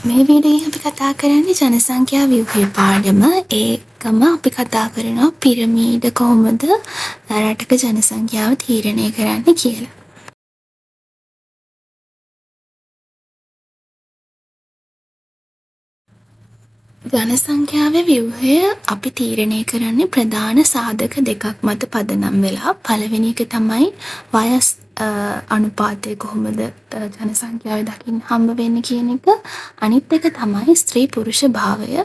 මේ වීඩියෝෙන් අපි කතා කරන්නේ ජනසංඛ්‍යා ව්‍යුහය පාඩම. ඒකම අපි කතා කරනවා පිරමීඩ කොහොමද රටක ජනසංඛ්‍යාව තීරණය කරන්න කියලා. ජනසංඛ්‍යාවේ ව්‍යුහය අපි තීරණය කරන්නේ ප්‍රධාන සාධක දෙකක් මත පදනම් වෙලා. පළවෙනි එක තමයි වයස් අනුපාතය කොහොමද ජනසංඛ්‍යාව දකින්න හම්බ වෙන්නේ කියන එක. අනිත් එක තමයි ස්ත්‍රී පුරුෂ භාවය.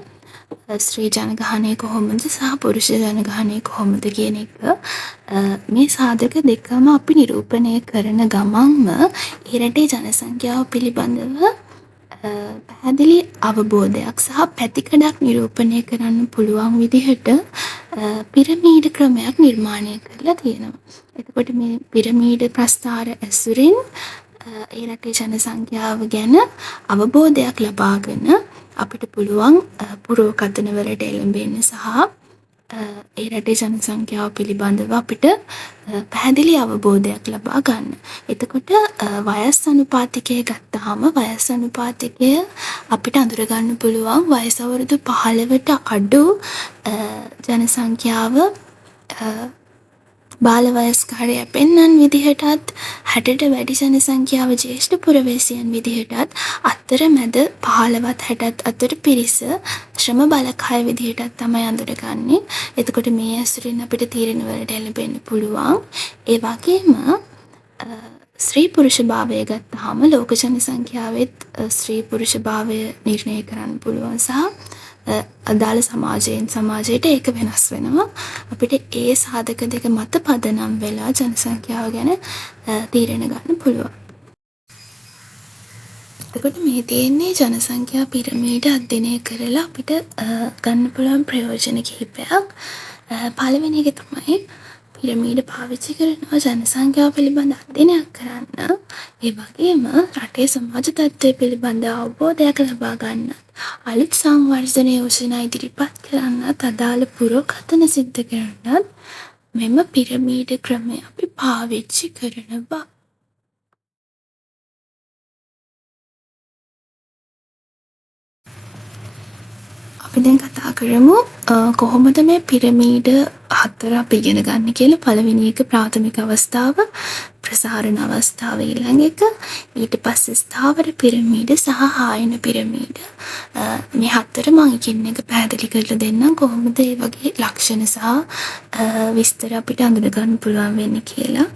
ස්ත්‍රී ජනගහනය කොහොමද සහ පුරුෂ ජනගහනය කොහොමද කියන එක. මේ සාධක දෙකම අපි නිරූපණය කරන ගමන්ම ඒ රටේ ජනසංඛ්‍යාව පිළිබඳව පැහැදිලි අවබෝධයක් සහ පැතිකඩක් නිරූපණය කරන්න පුළුවන් විදිහට පිරමීඩ ක්‍රමයක් නිර්මාණය කරලා තියෙනවා. එතකොට මේ පිරමීඩ ප්‍රස්ථාර ඇසුරින් ඒ රටේ ජනසංඛ්‍යාව ගැන අවබෝධයක් ලබාගෙන අපිට පුළුවන් පුරෝකථනවලට එළඹෙන්න සහ ඒ රටේ ජනසංඛ්‍යාව පිළිබඳව අපිට පැහැදිලි අවබෝධයක් ලබා ගන්න. එතකොට වයස් අනුපාතිකය ගත්තාම වයස් අනුපාතිකය අපිට අඳුරගන්න පුළුවන් වයස අවුරුදු 15ට අඩු ජනසංඛ්‍යාව බාල වයස්කාරය පෙන්වන විදිහටත් 60ට වැඩි ජනසංඛ්‍යාව ජ්‍යෙෂ්ඨ පුරවැසියන් විදිහටත් අතරමැද 15ත් 60ත් අතර පිරිස ශ්‍රම බලකාය විදිහටත් තමයි අඳුරගන්නේ. එතකොට මේ ඇසුරින් අපිට තීරණ වලට එළඹෙන්න පුළුවන්. ඒ වගේම ස්ත්‍රී පුරුෂ භාවය ගත්තාම ලෝක ජනසංඛ්‍යාවෙත් ස්ත්‍රී පුරුෂ භාවය නිර්ණය කරන්න පුළුවන් සහ අදාළ සමාජයෙන් සමාජයට ඒක වෙනස් වෙනවා. අපිට ඒ සාධක දෙක මත පදනම් වෙලා ජනසංඛ්‍යාව ගැන තීරණ ගන්න පුළුවන්. එතකොට මේ තියෙන්නේ ජනසංඛ්‍යා පිරමීඩ අධ්‍යයනය කරලා අපිට ගන්න පුළුවන් ප්‍රයෝජන කිහිපයක්. පළවෙනි එක තමයි පිරමීඩ පාවිච්චි කරනවා ජනසංඛ්‍යාව පිළිබඳ අධ්‍යයනයක් කරන්න. ඒ වගේම රටේ සමාජ තත්ත්වය පිළිබඳ අවබෝධයක් ලබා ගන්නත්, අලුත් සංවර්ධන යෝජනා ඉදිරිපත් කරන්නත්, අදාළ පුරෝකථන සිද්ධ කරන්නත් මෙම පිරමීඩ ක්‍රමය අපි පාවිච්චි කරනවා. අපි දැන් කතා කරමු කොහොමද මේ පිරමීඩ හතර අපි ඉගෙන ගන්න කියලා. පළවෙනි එක ප්‍රාථමික අවස්ථාව, ප්‍රසාරණ අවස්ථාව ඊළඟ එක, ඊට පස්සේ ස්ථාවර පිරමීඩ සහ ආයන පිරමීඩ. මේ හතර මම එකින් එක පැහැදිලි කරලා දෙන්නම් කොහොමද මේ වගේ ලක්ෂණ සහ විස්තර අපිට අඳුන ගන්න පුළුවන් වෙන්නේ කියලා.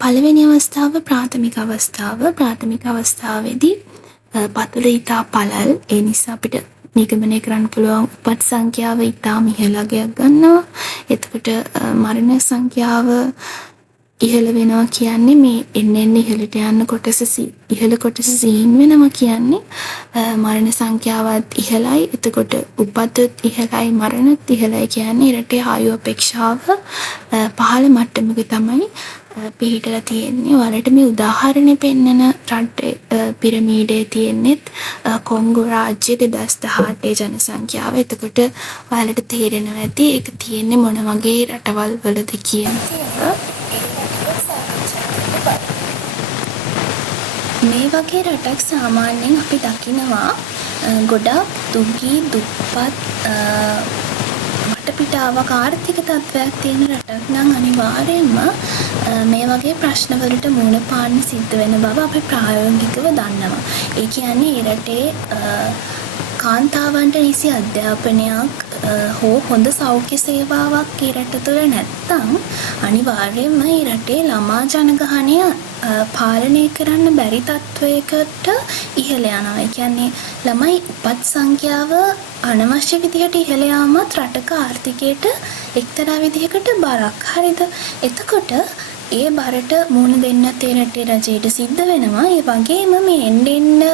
පළවෙනි අවස්ථාව ප්‍රාථමික අවස්ථාව. ප්‍රාථමික අවස්ථාවේදී පතුල ඉතා පළල්. ඒ නිසා අපිට නිගමනය කරන්න පුළුවන් උපත් සංඛ්‍යාව ඉතාම ඉහළ අගයක් ගන්නවා. එතකොට මරණ සංඛ්‍යාව ඉහළ වෙනවා කියන්නේ මේ එන්න ඉහළට යන කොටස ඉහළ කොටස සීන් වෙනවා කියන්නේ මරණ සංඛ්‍යාවත් ඉහළයි. එතකොට උපතත් ඉහළයි මරණත් ඉහළයි කියන්නේ රටේ ආයු අපේක්ෂාව පහළ මට්ටමක තමයි පිහිටලා තියෙන්නේ. ඔයාලට මේ උදාහරණය පෙන්නන රටේ පිරමීඩයේ තියෙන්නේත් කොංගෝ රාජ්‍යයේ 2018 ජනසංඛ්‍යාව. එතකොට ඔයාලට තේරෙනවා ඇති ඒක තියෙන්නේ මොන වගේ රටවල් වලද කියන එක. මේ වගේ රටක් සාමාන්‍යයෙන් අපි දකිනවා ගොඩක් දුගී දුප්පත් වටපිටාවක ආර්ථික තත්ත්වයක් තියෙන රටක් නම් අනිවාර්යයෙන්ම මේ වගේ ප්‍රශ්නවලට මුහුණ පාන්න සිද්ධ වෙන බව අපි ප්‍රායෝගිකව දන්නවා. ඒ කියන්නේ ඒ රටේ කාන්තාවන්ට නිසි අධ්‍යාපනයක් හෝ හොඳ සෞඛ්‍ය සේවාවක් ඒ රට තුළ නැත්නම් අනිවාර්යයෙන්ම ඒ රටේ ළමා ජනගහනය පාලනය කරන්න බැරි තත්ත්වයකට ඉහළ යනවා. ඒ කියන්නේ ළමයි උපත් සංඛ්‍යාව අනවශ්‍ය විදිහට ඉහළ යාමත් රටක ආර්ථිකයට එක්තරා විදිහකට බරක්. හරිද? එතකොට ඒ බරට මුහුණ දෙන්නත් ඒ රටේ රජයට සිද්ධ වෙනවා. ඒ වගේම මේ එන්න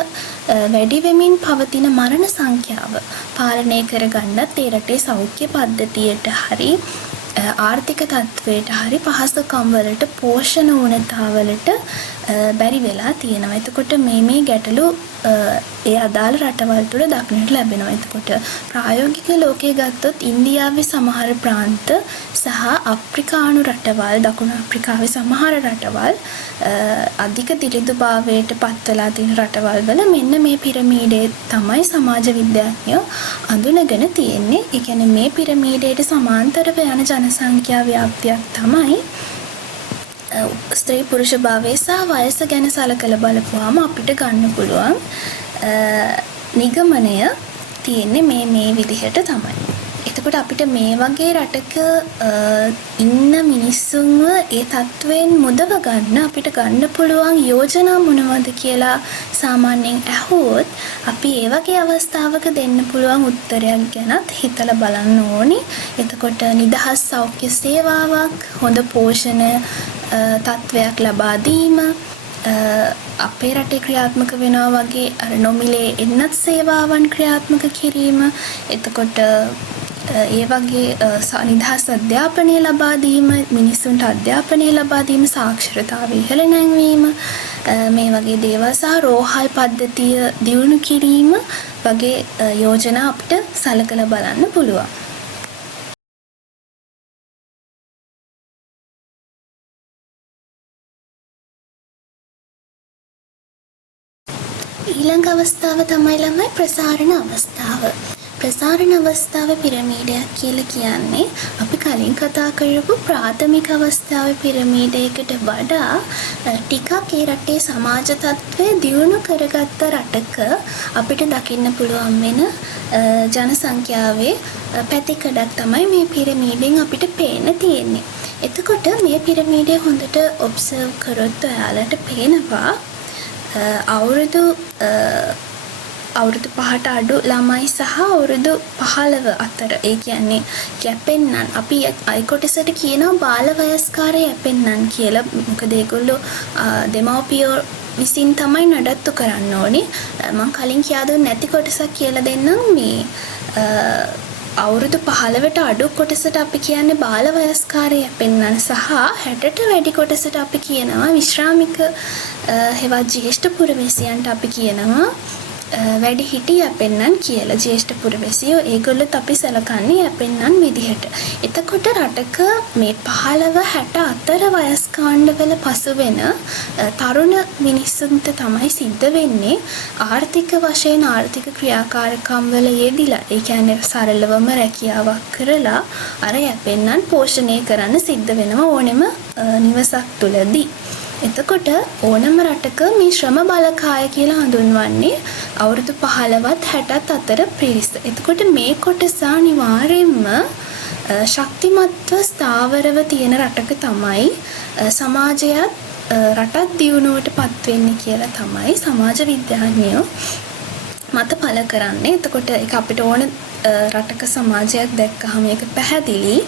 වැඩි වෙමින් පවතින මරණ සංඛ්‍යාව පාලනය කරගන්නත් ඒ රටේ සෞඛ්‍ය පද්ධතියට හරි ආර්ථික තත්ත්වයට හරි පහසුකම් වලට පෝෂණ උණතාවලට බැරි වෙලා තියෙනවා. එතකොට මේ ගැටලු ඒ අදාළ රටවල් තුළ දක්නට ලැබෙනවා. එතකොට ප්‍රායෝගික ලෝකයේ ගත්තොත් ඉන්දියාවේ සමහර ප්‍රාන්ත සහ අප්‍රිකානු රටවල්, දකුණු අප්‍රිකාවේ සමහර රටවල් අධික දිළිඳුභාවයට පත් වෙලා තියෙන රටවල් වල මෙන්න මේ පිරමීඩය තමයි සමාජ විද්‍යාඥයෝ අඳුනගෙන තියෙන්නේ. ඒ කියන්නේ මේ පිරමීඩයට සමාන්තරව යන ජනසංඛ්‍යා ව්‍යාප්තියක් තමයි ස්ත්‍රී පුරුෂ භාවය සහ වයස ගැන සලකලා බලපුවාම අපිට ගන්න පුළුවන් නිගමනය තියෙන්නේ මේ විදිහට තමයි. එතකොට අපිට මේ වගේ රටක ඉන්න මිනිස්සුන්ව ඒ තත්වයෙන් මුදව ගන්න අපිට ගන්න පුළුවන් යෝජනා මොනවද කියලා සාමාන්‍යයෙන් ඇහුවොත් අපි ඒ වගේ අවස්ථාවක දෙන්න පුළුවන් උත්තරයක් ගැනත් හිතලා බලන්න ඕනි. එතකොට නිදහස් සෞඛ්‍ය සේවාවක්, හොඳ පෝෂණ තත්වයක් ලබා දීම, අපේ රටේ ක්‍රියාත්මක වෙනවා වගේ අර නොමිලේ එන්නත් සේවාවන් ක්‍රියාත්මක කිරීම, එතකොට ඒ වගේ නිදහස් අධ්‍යාපනය ලබා දීම, මිනිස්සුන්ට අධ්‍යාපනය ලබා දීම, සාක්ෂරතාවය ඉහළ නැංවීම, මේ වගේ දේවල් සහ රෝහල් පද්ධතිය දියුණු කිරීම වගේ යෝජනා අපිට සලකලා බලන්න පුළුවන්. ඊළඟ අවස්ථාව තමයි ළමයි ප්‍රසාරණ අවස්ථාව. ප්‍රසාරණ අවස්ථාව පිරමීඩයක් කියලා කියන්නේ අපි කලින් කතා කරපු ප්‍රාථමික අවස්ථාවේ පිරමීඩයකට වඩා ටිකක් ඒ රටේ සමාජ තත්ත්වය දියුණු කරගත්ත රටක අපිට දකින්න පුළුවන් වෙන ජනසංඛ්‍යාවේ පැතිකඩක් තමයි මේ පිරමීඩෙන් අපිට පේන්න තියෙන්නේ. එතකොට මේ පිරමීඩය හොඳට ඔබ්සර්ව් කරොත් ඔයාලට පේනවා අවුරුදු 5ට අඩු ළමයි සහ අවුරුදු 15 අතර, ඒ කියන්නේ යැපෙන්නන්, අපි අයි කොටසට කියනවා බාල වයස්කාර යැපෙන්නන් කියලා. මොකද ඒගොල්ලෝ දෙමව්පියෝ විසින් තමයි නඩත්තු කරන්න ඕනේ. මම කලින් කියා දුන්නේ නැති කොටසක් කියලා දෙන්නම්. මේ අවුරුදු 15ට අඩු කොටසට අපි කියන්නේ බාල වයස්කාර යැපෙන්නන් සහ 60ට වැඩි කොටසට අපි කියනවා විශ්‍රාමික හෙවත් ජ්‍යෙෂ්ඨ පුරවැසියන්ට අපි කියනවා වැඩිහිටි යැපෙන්නන් කියලා. ජ්‍යෙෂ්ඨ පුරවැසියෝ ඒගොල්ලොත් අපි සලකන්නේ යැපෙන්නන් විදිහට. එතකොට රටක මේ 15 60 අතර වයස් කාණ්ඩවල පසු වෙන තරුණ මිනිස්සුන්ට තමයි සිද්ධ වෙන්නේ ආර්ථික වශයෙන් ආර්ථික ක්‍රියාකාරකම් වල යෙදිලා, ඒ කියන්නේ සරලවම රැකියාවක් කරලා අර යැපෙන්නන් පෝෂණය කරන්න සිද්ධ වෙනවා ඕනෙම නිවසක් තුලදී. එතකොට ඕනම රටක මේ ශ්‍රම බලකාය කියලා හඳුන්වන්නේ අවුරුදු 15ත් 60ත් අතර පිරිස. එතකොට මේ කොටස අනිවාර්යයෙන්ම ශක්තිමත්ව ස්ථාවරව තියෙන රටක තමයි සමාජයත් රටත් දියුණුවට පත් වෙන්නේ කියලා තමයි සමාජ විද්‍යාඥයෝ මත පළ කරන්නේ. එතකොට ඒක අපිට ඕන රටක සමාජයක් දැක්කහම ඒක පැහැදිලි.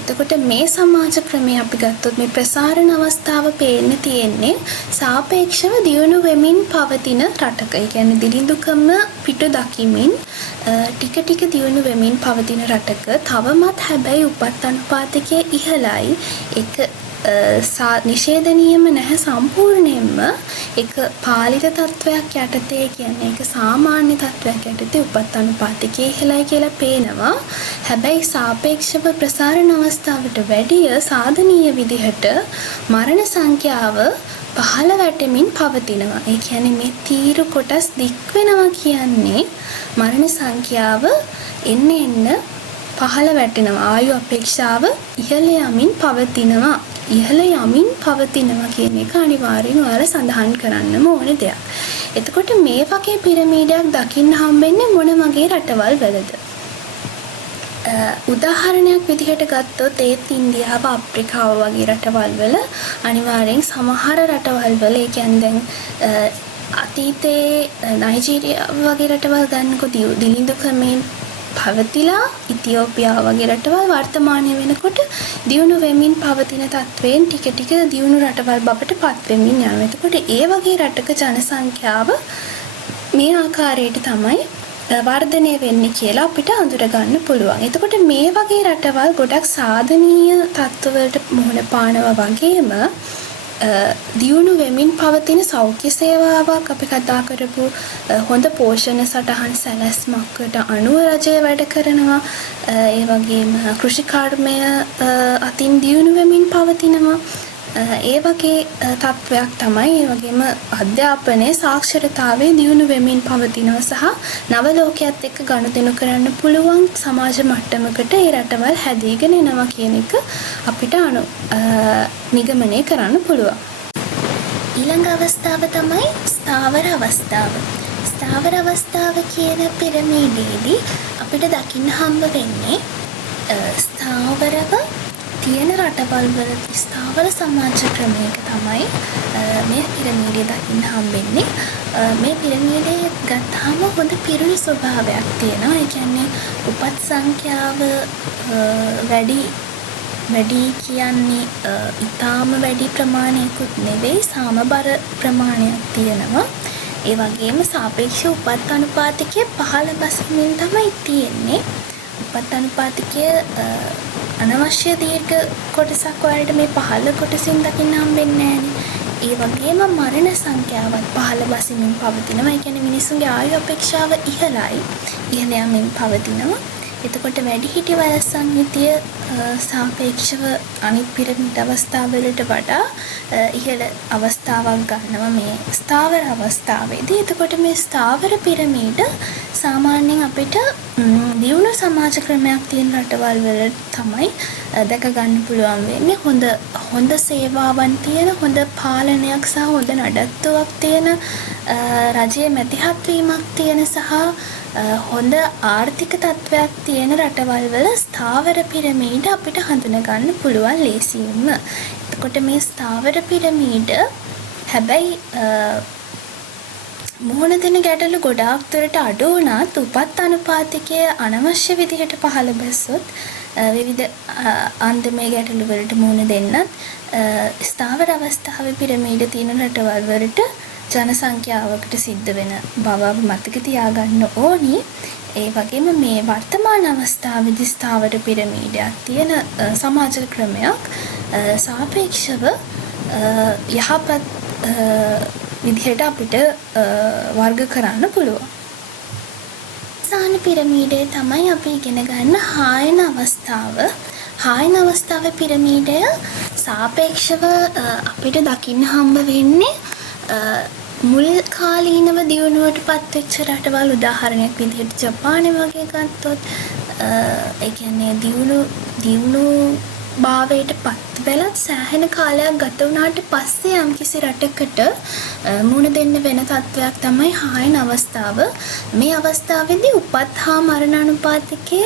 එතකොට මේ සමාජ ක්‍රමය අපි ගත්තොත් මේ ප්‍රසාරණ අවස්ථාව පේන්න තියෙන්නේ සාපේක්ෂව දියුණු වෙමින් පවතින රටක. ඒ කියන්නේ දිළිඳුකම පිටු දකිමින් ටික ටික දියුණු වෙමින් පවතින රටක. තවමත් හැබැයි උපත් අනුපාතකයේ ඉහළයි. ඒක නිෂේධනීයම නැහැ සම්පූර්ණයෙන්ම. ඒක පාලිත තත්වයක් යටතේ, කියන්නේ ඒක සාමාන්‍ය තත්වයක් යටතේ උපත් අනුපාතකයේ ඉහළයි කියලා පේනවා. හැබැයි සාපේක්ෂව ප්‍රසාරණ අවස්ථාවට වැඩිය සාධනීය විදිහට මරණ සංඛ්‍යාව පහළ වැටෙමින් පවතිනවා. ඒ කියන්නේ මේ තීරු කොටස් දික් වෙනවා කියන්නේ මරණ සංඛ්‍යාව එන්න පහළ වැටෙනවා. ආයු අපේක්ෂාව ඉහළ යමින් පවතිනවා. ඉහළ යමින් පවතිනවා කියන එක අනිවාර්යෙන් ඔයාලා සඳහන් කරන්නම ඕන දෙයක්. එතකොට මේ වගේ පිරමීඩයක් දකින්න හම්බෙන්නේ මොන වගේ රටවල් වලද? උදාහරණයක් විදිහට ගත්තොත් ඒත් ඉන්දියාව, අප්‍රිකාව වගේ රටවල් වල අනිවාර්යෙන් සමහර රටවල් වල, ඒ කියන්නේ දැන් අතීතයේ නයිජීරියාව වගේ රටවල් ගන්නකො දිළිඳුකමෙන් පවතිලා ඉතියෝපියාව වගේ රටවල් වර්තමානයේ වෙනකොට දියුණු වෙමින් පවතින තත්වයෙන් ටික ටික දියුණු රටවල් බවට පත් වෙමින් යනවා. එතකොට ඒ වගේ රටක ජනසංඛ්‍යාව මේ ආකාරයට තමයි වර්ධනය වෙන්නේ කියලා අපිට අඳුර ගන්න පුළුවන්. එතකොට මේ වගේ රටවල් ගොඩක් සාධනීය තත්ත්වවලට මුහුණ පානවා වගේම දියුණු වෙමින් පවතින සෞඛ්‍ය සේවාවක් අපි කතා කරපු හොඳ පෝෂණ සටහන් සැලැස්මකට අනුව රජය වැඩ කරනවා. ඒ වගේම කෘෂිකර්මය අතින් දියුණු වෙමින් පවතිනවා. ඒ වගේ තත්වයක් තමයි. ඒ වගේම අධ්‍යාපනයේ සාක්ෂරතාවයේ දියුණු වෙමින් පවතිනවා සහ නව ලෝකයේත් එක්ක ගනුදෙනු කරන්න පුළුවන් සමාජ මට්ටමකට ඒ රටවල් හැදීගෙන එනවා කියන එක අපිට නිගමනය කරන්න පුළුවන්. ඊළඟ අවස්ථාව තමයි ස්ථාවර අවස්ථාව. ස්ථාවර අවස්ථාව කියන පිරමීඩයේදී අපිට දකින්න හම්බ වෙන්නේ ස්ථාවරව තියෙන රටවල් වල ස්ථාවර සමාජ ක්‍රමයක තමයි මේ පිරමීඩය දකින්න හම්බෙන්නේ. මේ පිරමීඩය ගත්තාම හොඳ පිරුණු ස්වභාවයක් තියෙනවා. ඒ කියන්නේ උපත් සංඛ්‍යාව වැඩි කියන්නේ ඊටාම වැඩි ප්‍රමාණයකුත් නෙවෙයි, සමබර ප්‍රමාණයක් තියෙනවා. ඒ වගේම සාපේක්ෂ උපත් අනුපාතිකය 15% තමයි තියෙන්නේ. උපත් අනුපාතිකය අනවශ්‍ය දීර්ඝ කොටසක් වලට මේ 15 කොටසින් දකින්න හම්බෙන්නේ නැහැනේ. ඒ වගේම මරණ සංඛ්‍යාවත් 15%න් පවතිනවා. ඒ කියන්නේ මිනිසුන්ගේ ආයු අපේක්ෂාව ඉහළයි. ඉහළ යමින් පවතිනවා. එතකොට වැඩිහිටි වයස් සංහිතිය සාපේක්ෂව අනිත් පිරමීඩ අවස්ථාවලට වඩා ඉහළ අවස්ථාවක් ගන්නවා මේ ස්ථාවර අවස්ථාවේදී. එතකොට මේ ස්ථාවර පිරමීඩ සාමාන්‍යයෙන් අපිට දියුණු සමාජ ක්‍රමයක් තියෙන රටවල් වල තමයි දැක ගන්න පුළුවන් වෙන්නේ. හොඳ සේවාවන් තියෙන, හොඳ පාලනයක් සහ හොඳ නඩත්තුවක් තියෙන, රජයේ මැදිහත් වීමක් තියෙන සහ හොඳ ආර්ථික තත්ත්වයක් තියෙන රටවල් වල ස්ථාවර පිරමීඩ අපිට හඳුනා ගන්න පුළුවන් ලේසියෙන්ම. එතකොට මේ ස්ථාවර පිරමීඩ හැබැයි මුහුණ දෙන ගැටලු ගොඩාක් දුරට අඩු වුණත් උපත් අනුපාතිකය අනවශ්‍ය විදිහට පහළ බැස්සොත් විවිධ අන්දමේ ගැටලු වලට මුහුණ දෙන්නත් ස්ථාවර අවස්ථාවේ පිරමීඩ තියෙන රටවල් වලට ජන සංඛ්‍යාවකට සිද්ධ වෙන බව මතක තියාගන්න ඕනි. ඒ වගේම මේ වර්තමාන අවස්ථාවේදී ස්ථාවර පිරමීඩයක් තියෙන සමාජ ක්‍රමයක් සාපේක්ෂව යහපත් විදිහට අපිට වර්ග කරන්න පුළුවන්. සාන පිරමීඩය තමයි අපි ඉගෙන ගන්න හායන අවස්ථාව. හායන අවස්ථාවේ පිරමීඩය සාපේක්ෂව අපිට දකින්න හම්බ වෙන්නේ මුල් කාලීනව දියුණුවට පත්වෙච්ච රටවල්. උදාහරණයක් විදිහට ජපානය වගේ ගත්තොත් ඒ කියන්නේ දියුණු භාවයට පත් වෙලත් සෑහෙන කාලයක් ගත වුණාට පස්සේ යම්කිසි රටකට මුහුණ දෙන්න වෙන තත්ත්වයක් තමයි හායන අවස්ථාව. මේ අවස්ථාවේදී උපත් හා මරණ අනුපාතිකය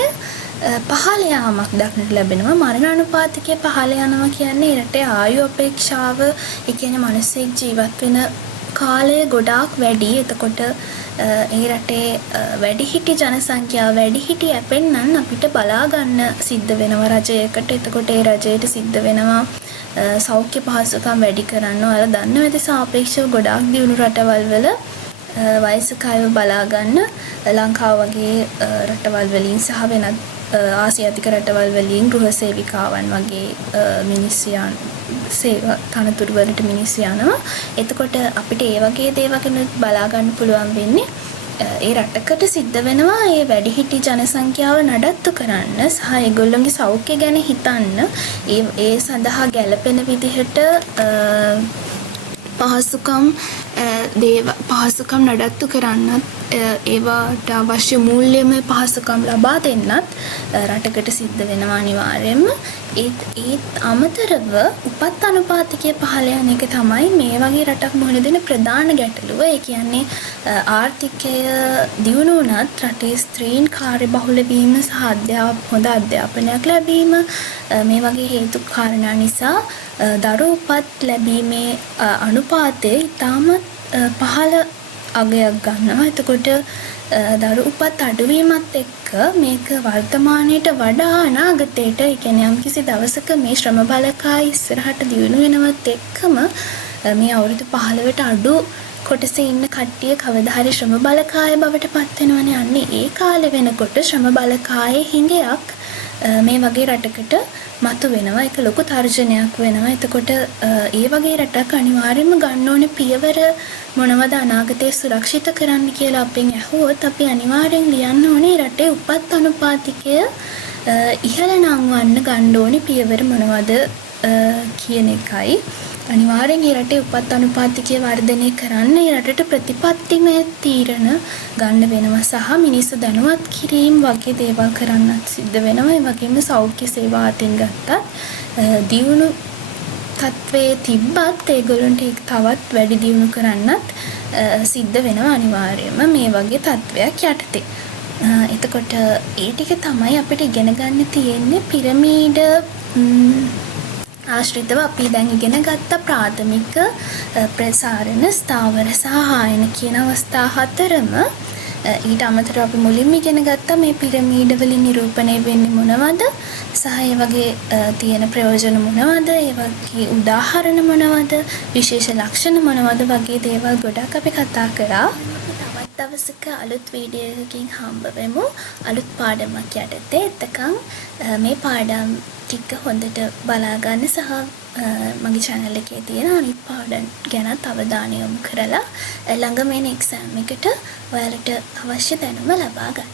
පහළ යාමක් දක්නට ලැබෙනවා. මරණ අනුපාතිකය පහළ යනවා කියන්නේ රටේ ආයු අපේක්ෂාව, ඒ කියන්නේ මිනිස්සෙක් ජීවත් වෙන කාලය ගොඩාක් වැඩි. එතකොට ඒ රටේ වැඩිහිටි ජන සංඛ්‍යාව වැඩිහිටි යැපෙන්නන් අපිට බලා ගන්න සිද්ධ වෙනවා රජයකට. එතකොට ඒ රජයට සිද්ධ වෙනවා සෞඛ්‍ය පහසුකම් වැඩි කරන්න. ඔයාලා දන්නවා ඇති සාපේක්ෂව ගොඩාක් දියුණු රටවල් වල වයසක අයව බලා ගන්න ලංකාව වගේ රටවල් වලින් සහ වෙනත් ආසියාතික රටවල් වලින් ගෘහ සේවිකාවන් වගේ මිනිස්සු සේවා තනතුරු වලට මිනිස්සු යනවා. එතකොට අපිට ඒ වගේ දේවල් බලා ගන්න පුළුවන් වෙන්නේ ඒ රටකට සිද්ධ වෙනවා ඒ වැඩිහිටි ජන සංඛ්‍යාව නඩත්තු කරන්න සහ ඒගොල්ලන්ගේ සෞඛ්‍ය ගැන හිතන්න ඒ සඳහා ගැළපෙන විදිහට පහසුකම් නඩත්තු කරන්නත් ඒවට අවශ්‍ය මූල්‍යමය පහසුකම් ලබා දෙන්නත් රටකට සිද්ධ වෙනවා අනිවාර්යයෙන්ම. ඒත් අමතරව උපත් අනුපාතිකය පහළ යන එක තමයි මේ වගේ රටක් මුහුණ දෙන ප්‍රධාන ගැටලුව. ඒ කියන්නේ ආර්ථිකය දියුණු වුණත් රටේ ස්ත්‍රීන් කාර්යබහුල වීම සහ හොඳ අධ්‍යාපනයක් ලැබීම මේ වගේ හේතු කාරණා නිසා දරු උපත් ලැබීමේ අනුපාතය ඉතාමත් පහළ අගයක් ගන්නවා. එතකොට දරු උපත් අඩුවීමත් එක්ක මේක වර්තමානයට වඩා අනාගතයට, ඒ කියන්නේ යම්කිසි දවසක මේ ශ්‍රම බලකාය ඉස්සරහට දියුණු වෙනවත් එක්කම මේ අවුරුදු 15ට අඩු කොටසේ ඉන්න කට්ටිය කවදා හරි ශ්‍රම බලකාය බවට පත් වෙනවනේ. අන්නේ ඒ කාලේ වෙනකොට ශ්‍රම බලකායේ හිඟයක් මේ වගේ රටකට මතු වෙනවා. ඒක ලොකු තර්ජනයක් වෙනවා. එතකොට ඒ වගේ රටක් අනිවාර්යයෙන්ම ගන්න ඕනේ පියවර මොනවද අනාගතයේ සුරක්ෂිත කරන්න කියලා අපෙන් ඇහුවොත් අපි අනිවාර්යෙන් ලියන්න ඕනේ රටේ උපත් අනුපාතිකය ඉහළ නංවන්න ගන්න ඕනේ පියවර මොනවද කියන එකයි. අනිවාර්යෙන් ඒ රටේ උපත් අනුපාතිකය වර්ධනය කරන්න ඒ රටට ප්‍රතිපත්තිමය තීරණ ගන්න වෙනවා සහ මිනිස්සු දැනුවත් කිරීම වගේ දේවල් කරන්නත් සිද්ධ වෙනවා. ඒ වගේම සෞඛ්‍ය සේවා අතින් ගත්තත් දියුණු තත්වයේ තිබ්බත් ඒගොල්ලන්ට ඒක තවත් වැඩි දියුණු කරන්නත් සිද්ධ වෙනවා අනිවාර්යයෙන්ම මේ වගේ තත්වයක් යටතේ. එතකොට ඒ ටික තමයි අපිට ඉගෙන ගන්න තියෙන්නේ පිරමීඩ ආශ්‍රිතව අපි දැන් ඉගෙන ගත්ත ප්‍රාථමික ප්‍රසාරණ ස්ථාවර සහ ආයන කියන අවස්ථා හතරම ඊට අමතරව අපි මුලින්ම ඉගෙන ගත්තා මේ පිරමීඩ වලින් නිරූපණය වෙන්නේ මොනවද සහ ඒ වගේ තියෙන ප්‍රයෝජන මොනවද ඒ වගේ උදාහරණ මොනවද විශේෂ ලක්ෂණ මොනවද වගේ දේවල් ගොඩක් අපි කතා කරා. තවත් දවසක අලුත් වීඩියෝ එකකින් හම්බ වෙමු අලුත් පාඩමක් යටතේ. එතකන් මේ පාඩම් ටික හොඳට බලා ගන්න සහ මගේ channel එකේ තියෙන අනිත් පාඩම් ගැනත් අවධානය යොමු කරලා ළඟම එන exam එකට ඔයාලට අවශ්‍ය දැනුම ලබා ගන්න.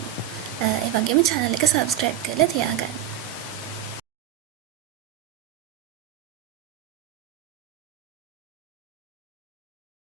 ඒ වගේම channel එක subscribe කරලා තියාගන්න.